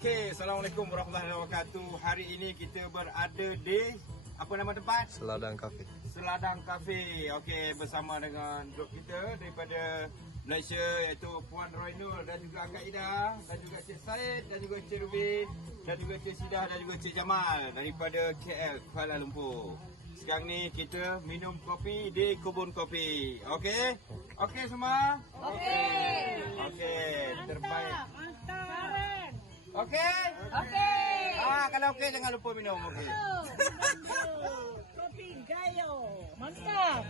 Okey, Assalamualaikum warahmatullahi wabarakatuh. Hari ini kita berada di apa nama tempat? Seladang Cafe. Seladang Cafe. Okey, bersama dengan grup kita daripada Malaysia iaitu Puan Roinul dan juga Kak Ida dan juga Cik Said dan juga Cik Ruby dan juga Cik Sidah dan juga Cik Jamal daripada KL Kuala Lumpur. Sekarang ni kita minum kopi di kebun kopi. Okey? Okey semua? Okey. Okey, terbaik. Mantap. Okey? Okey. Kalau okey jangan lupa minum. Okey. Kopi Gayo. Mantap.